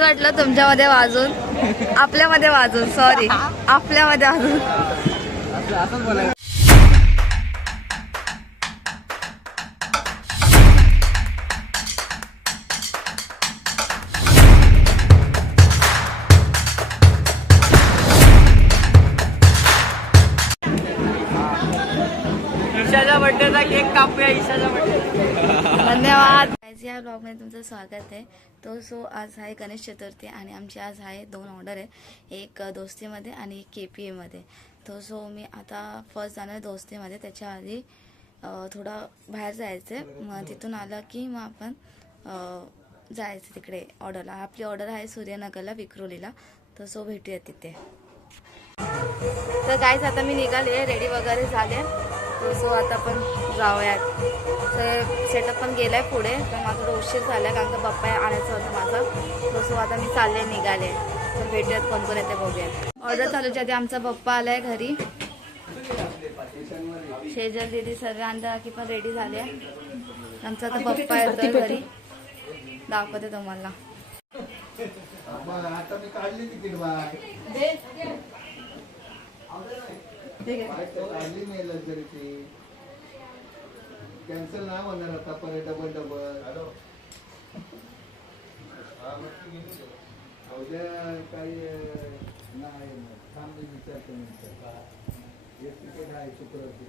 वाटलं तुमच्यामध्ये वाजून आपल्यामध्ये वाजून सॉरी आपल्यामध्ये वाजून ईशाच्या बर्थडेचा केक कापूया. ईशाच्या बर्थडे. धन्यवाद. या ब्लॉग मध्ये तुमचं स्वागत आहे. सो आज आहे गणेश चतुर्थी आणि आमची आज आहे 2 ऑर्डर आहे, एक दोस्तीमध्ये आणि एक KPA मध्ये. सो मी आता फर्स्ट जाणार दोस्तीमध्ये. त्याच्या आधी थोडा बाहेर जायचं आहे. मग तिथून आलं की मग आपण जायचं तिकडे ऑर्डरला. आपली ऑर्डर आहे सूर्यनगरला विक्रोलीला. सो भेटूया तिथे. तर गाईज आता मी निघाले, रेडी वगैरे झाले. सो आता आपण जाऊयात. सेटअप पण गेलाय पुढे, पण माझा थोडा उशीर झाला कारण का पप्पा आणायचं होतं माझा. सो आता मी चालले निघाले. तर भेटूयात कोण कोण येते बघूया. ऑर्डर चालूच्या आधी आमचा पप्पा आलाय घरी. शेजल दीदी सर्व आणखी पण रेडी झाले. आमचा आता पप्पा येतोय घरी, दाखवते तुम्हाला. आता मी काढली तिकीट काढली नाही लक्झरीची. कॅन्सल नाही होणार आता परत डबल. उद्या काही नाही थांबली विचारतो एक तिकीट आहे शुक्रवारची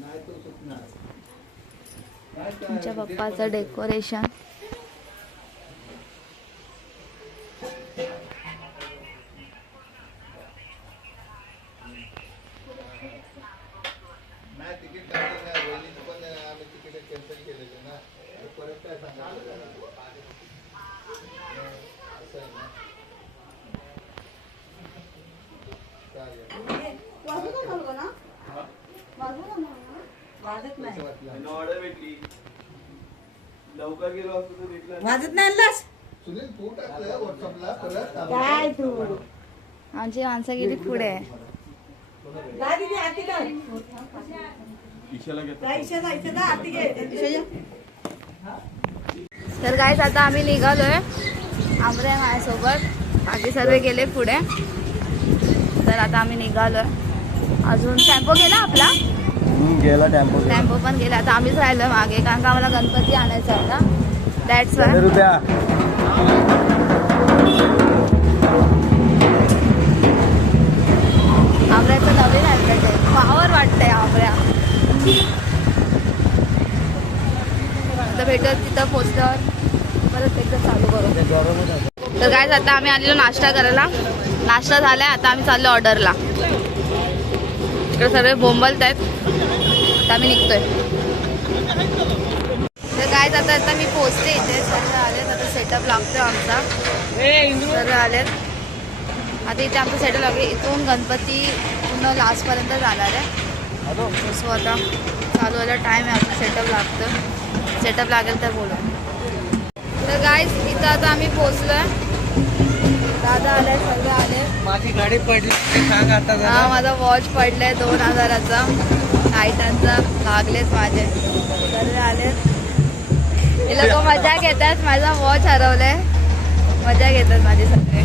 नाही तो सुटणार. तुमच्या पप्पाचं डेकोरेशन तिकीट काढलं नाही. रोहिणीचं पण आम्ही तिकीट कॅन्सल केलेलं ना. परत काय सांगायचं असं आहे ना. ऑर्डर भेटली. लवकर गेलो असतो तर भेटलं. वाजत नाही आणलास सुनील तू टाकलं व्हॉट्सअपला परत काय तू आमची माणसं गेली पुढे. दादी आती कर ईशाला घेतो. ईशा जायचं ना आती घे. तर गाईज आता आम्ही निघालोय. आमरे माझ्यासोबत, बाकी सर्व गेले पुढे. तर आता आम्ही निघालोय. अजून टेम्पो गेला आपला, गेला टेम्पो पण गेला. आता आम्हीच राहिलोय मागे कारण का आम्हाला गणपती आणायचा आहे ना. That's why. आमऱ्याचं नवीन आणलं ते पावर वाटतंय आमऱ्या. आता भेटत तिथं पोचल्यावर परत एकदा चालू करू. तर काय आता आम्ही आलेलो नाश्ता करायला. नाश्ता झालाय, आता आम्ही चाललो ऑर्डरला. इकडे सर्व बोंबलत आहेत. आता आम्ही निघतोय. तर काय आता मी पोचते इथे. सर्व आलेत. आता सेटअप लागतोय आमचा. सर्व आलेत. आता इथे आमचं सेटअप लागले. इथून गणपती पूर्ण लास्टपर्यंत जाणार आहे. सो आता चालू व्हायला टाईम आहे. आपलं सेटअप लागतं. सेटअप लागेल तर बोलू. तर गाईज इथं आता आम्ही पोचलोय. दादा आले, सर्व आले. माझी गाडी पडली सांग आता. हा माझा वॉच पडलाय 2000चा टायटनचा. लागलेच माझे. सर्व आलेत. हे लोक मजा घेतात. माझा वॉच हरवलाय. मजा घेतात माझे सगळे.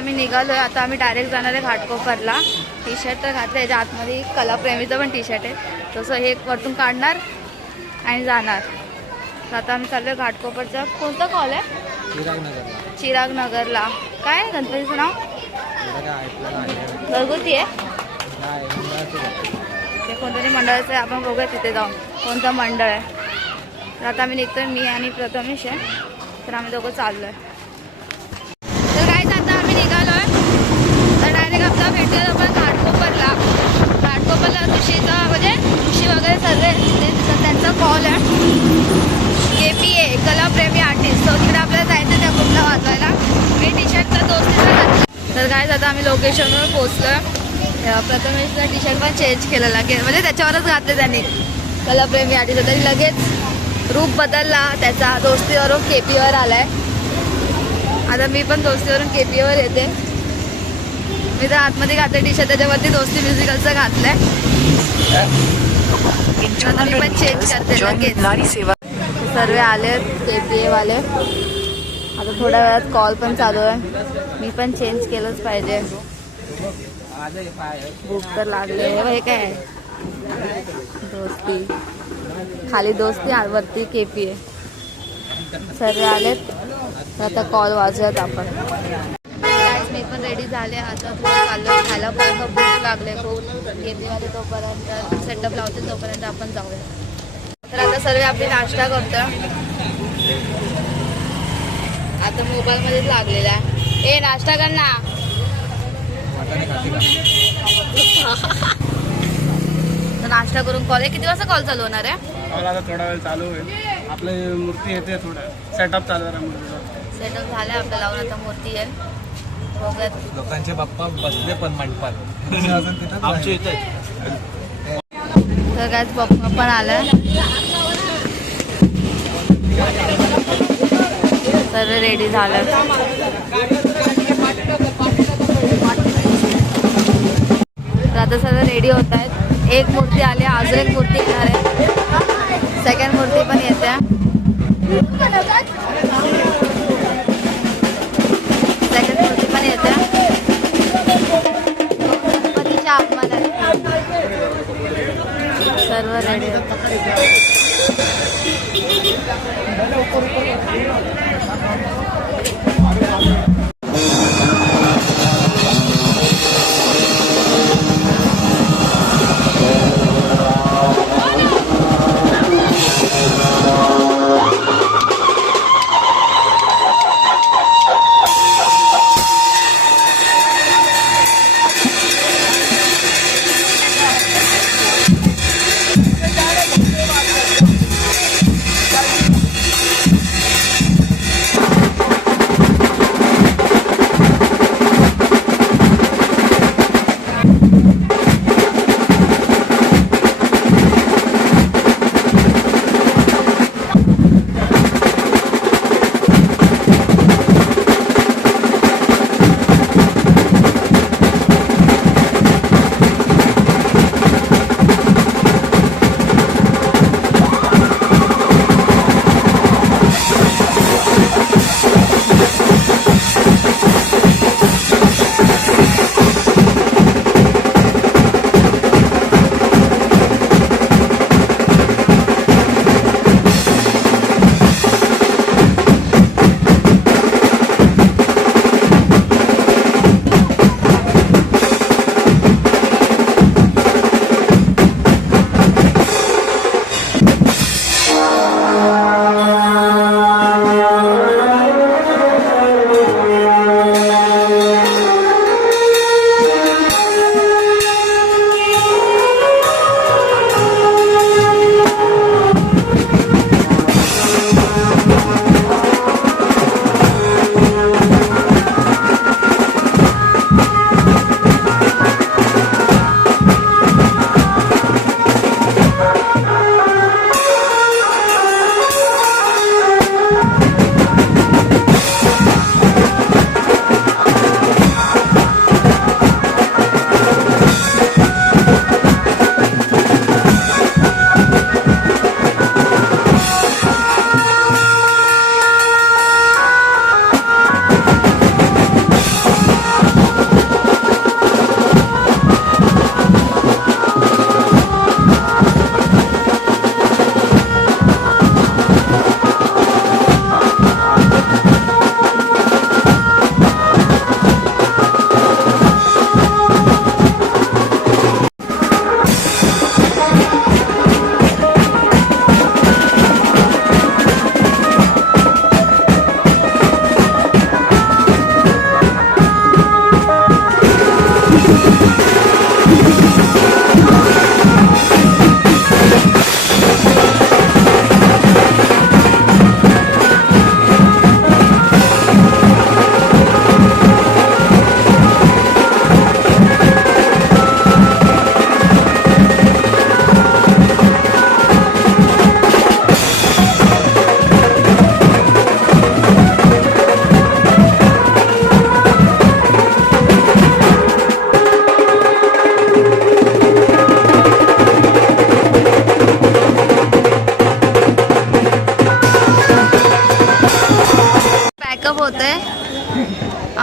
आम्ही निघालोय. आता आम्ही डायरेक्ट जाणार आहे घाटकोपरला. टी शर्ट तर घातलं, याच्या आतमध्ये कलाप्रेमीचं पण टी शर्ट आहे. तसं हे वरतून काढणार आणि जाणार. तर आता आम्ही चाललोय घाटकोपरचा. कोणता कॉल आहे? चिराग नगरला. काय आहे गणपतीचं नाव? घरगुती आहे ते कोणतरी मंडळाचं आहे. आपण बघूया तिथे जाऊन कोणतं मंडळ आहे. तर आता आम्ही निघतोय, मी आणि प्रथमेश आहे. तर आम्ही दोघं चाललो आहे. तर काय आता आम्ही निघालो आहे. तर डायरेक्ट आपला भेटूया आपण घाटकोपरला. घाटकोपरला ऋषीचा म्हणजे ऋषी वगैरे सर्व तिथे. तर त्यांचा कॉल आहे KPA कलाप्रेमी आर्टिस्ट. तो तिकडे आपल्याला जायचं त्या ग्रुपला वाजवायला. मी टी शर्ट तर दोस्तीला घातलं. तर काय आता आम्ही लोकेशनवर पोचलो. प्रथमेशचा टी शर्ट पण चेंज केलेला म्हणजे त्याच्यावरच घातले त्यांनी कलाप्रेमी आर्टिस्ट. तरी लगेच रूप बदलला त्याचा. दोस्तीवरून KPवर आलाय. आता मी पण दोस्तीवरून KPवर येते. मी तर आतमध्ये घातलं टी शर्ट, त्याच्यावरती दोस्ती म्युझिकलचं घातलंय. मी पण चेंज करते लगेच. सर्व आलेत KPA वाले. आता थोड्या वेळात कॉल पण चालू आहे. मी पण चेंज केलंच पाहिजे. भूक तर लागले. हे काय आहे? दोस्ती खाली दोस्ती वरती KPA. सर्व आलेत. आता कॉल वाजवत आपण. मी पण रेडी झाले. आता थोडं चाललं खायला पण भूक लागले खूप. गेटमध्ये तोपर्यंत सेटअप लावते तोपर्यंत आपण जाऊया. तर आता सर्व आपली नाश्ता करतो. आता मोबाईलमध्येच लागलेला आहे. नाश्ता कर ना. तर नाश्ता करून कॉल किती वाजता कॉल चालू होणार आहे? कॉल आता थोडा वेळ चालू होईल. आपली मूर्ती येते, थोडं सेटअप चालू आहे मूर्तीचा. सेटअप झाले आपल्या लावून. आता मूर्ती येईल. बघूयात. लोकांचे बाप्पा बसले पण मंडपात आमच्या इथे. तर काय पप्पा पण आलं. सर्व रेडी झालं. तर आता सर्व रेडी होत आहेत. एक मूर्ती आली, अजून एक मूर्ती येणार आहे. सेकंड मूर्ती पण येते. सेकंड मूर्ती पण येते. गणपतीच्या आगमनात सर्व रेडी होतात.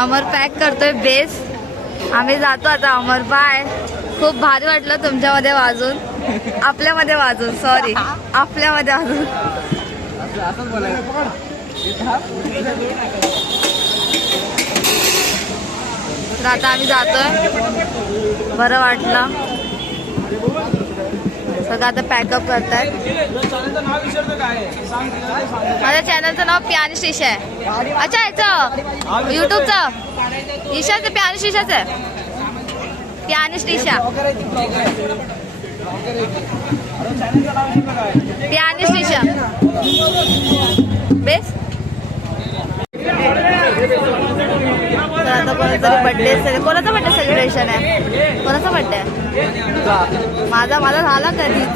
अमर पॅक करतोय बेस. आम्ही जातो आता. अमर बाय. खूप भारी वाटलं तुमच्यामध्ये वाजून. आपल्यामध्ये वाजून सॉरी आपल्यामध्ये वाजून. तर आता आम्ही जातोय. बरं वाटलं. सगळं आता पॅकअप करतायत. माझ्या चॅनलचं नाव पियानिस्ट ईशा आहे. अच्छा याचं युट्यूबचं ईशाचं पियानिस्ट ईशाचं आहे. Pianist Isha. Pianist Isha base. तर आता कोणाचा बर्थडे. कोणाचा बर्थडे सेलिब्रेशन आहे. कोणाचा बर्थडे आहे. माझा झाला कधीच.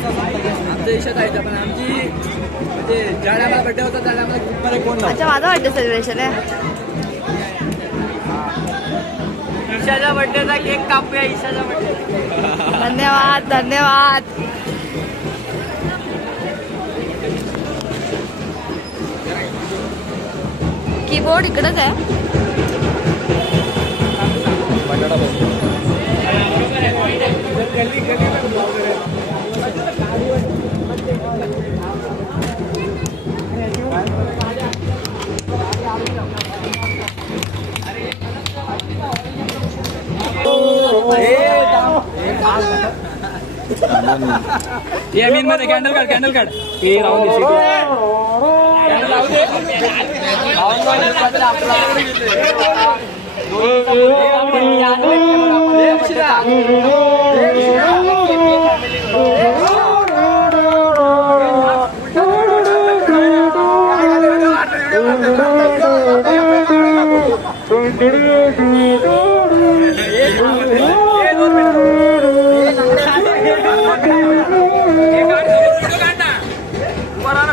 अच्छा माझा बर्थडे सेलिब्रेशन आहे. ईशाच्या बर्थडेचा केक कापूया. ईशाच्या बर्थडे. धन्यवाद धन्यवाद. कीबोर्ड इकडंच आहे. मीन मध्ये कॅन्डल काढ. हे राहून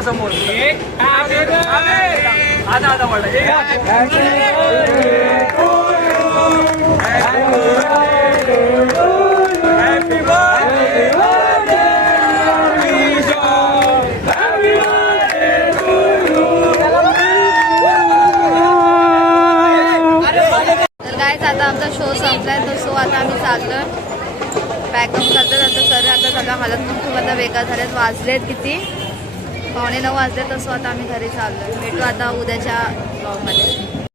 समोर आता आता आमचा शो संपलाय. तो शो आता आम्ही चाललोय. पॅकअप करतात आता सर. आता सगळं हालत पण खूप आता बेकार झाल्यात. वाजलेत किती 9:15 वाजले. तसं आता आम्ही घरी चाललोय. भेटू आता उद्याच्या ब्लॉगमध्ये.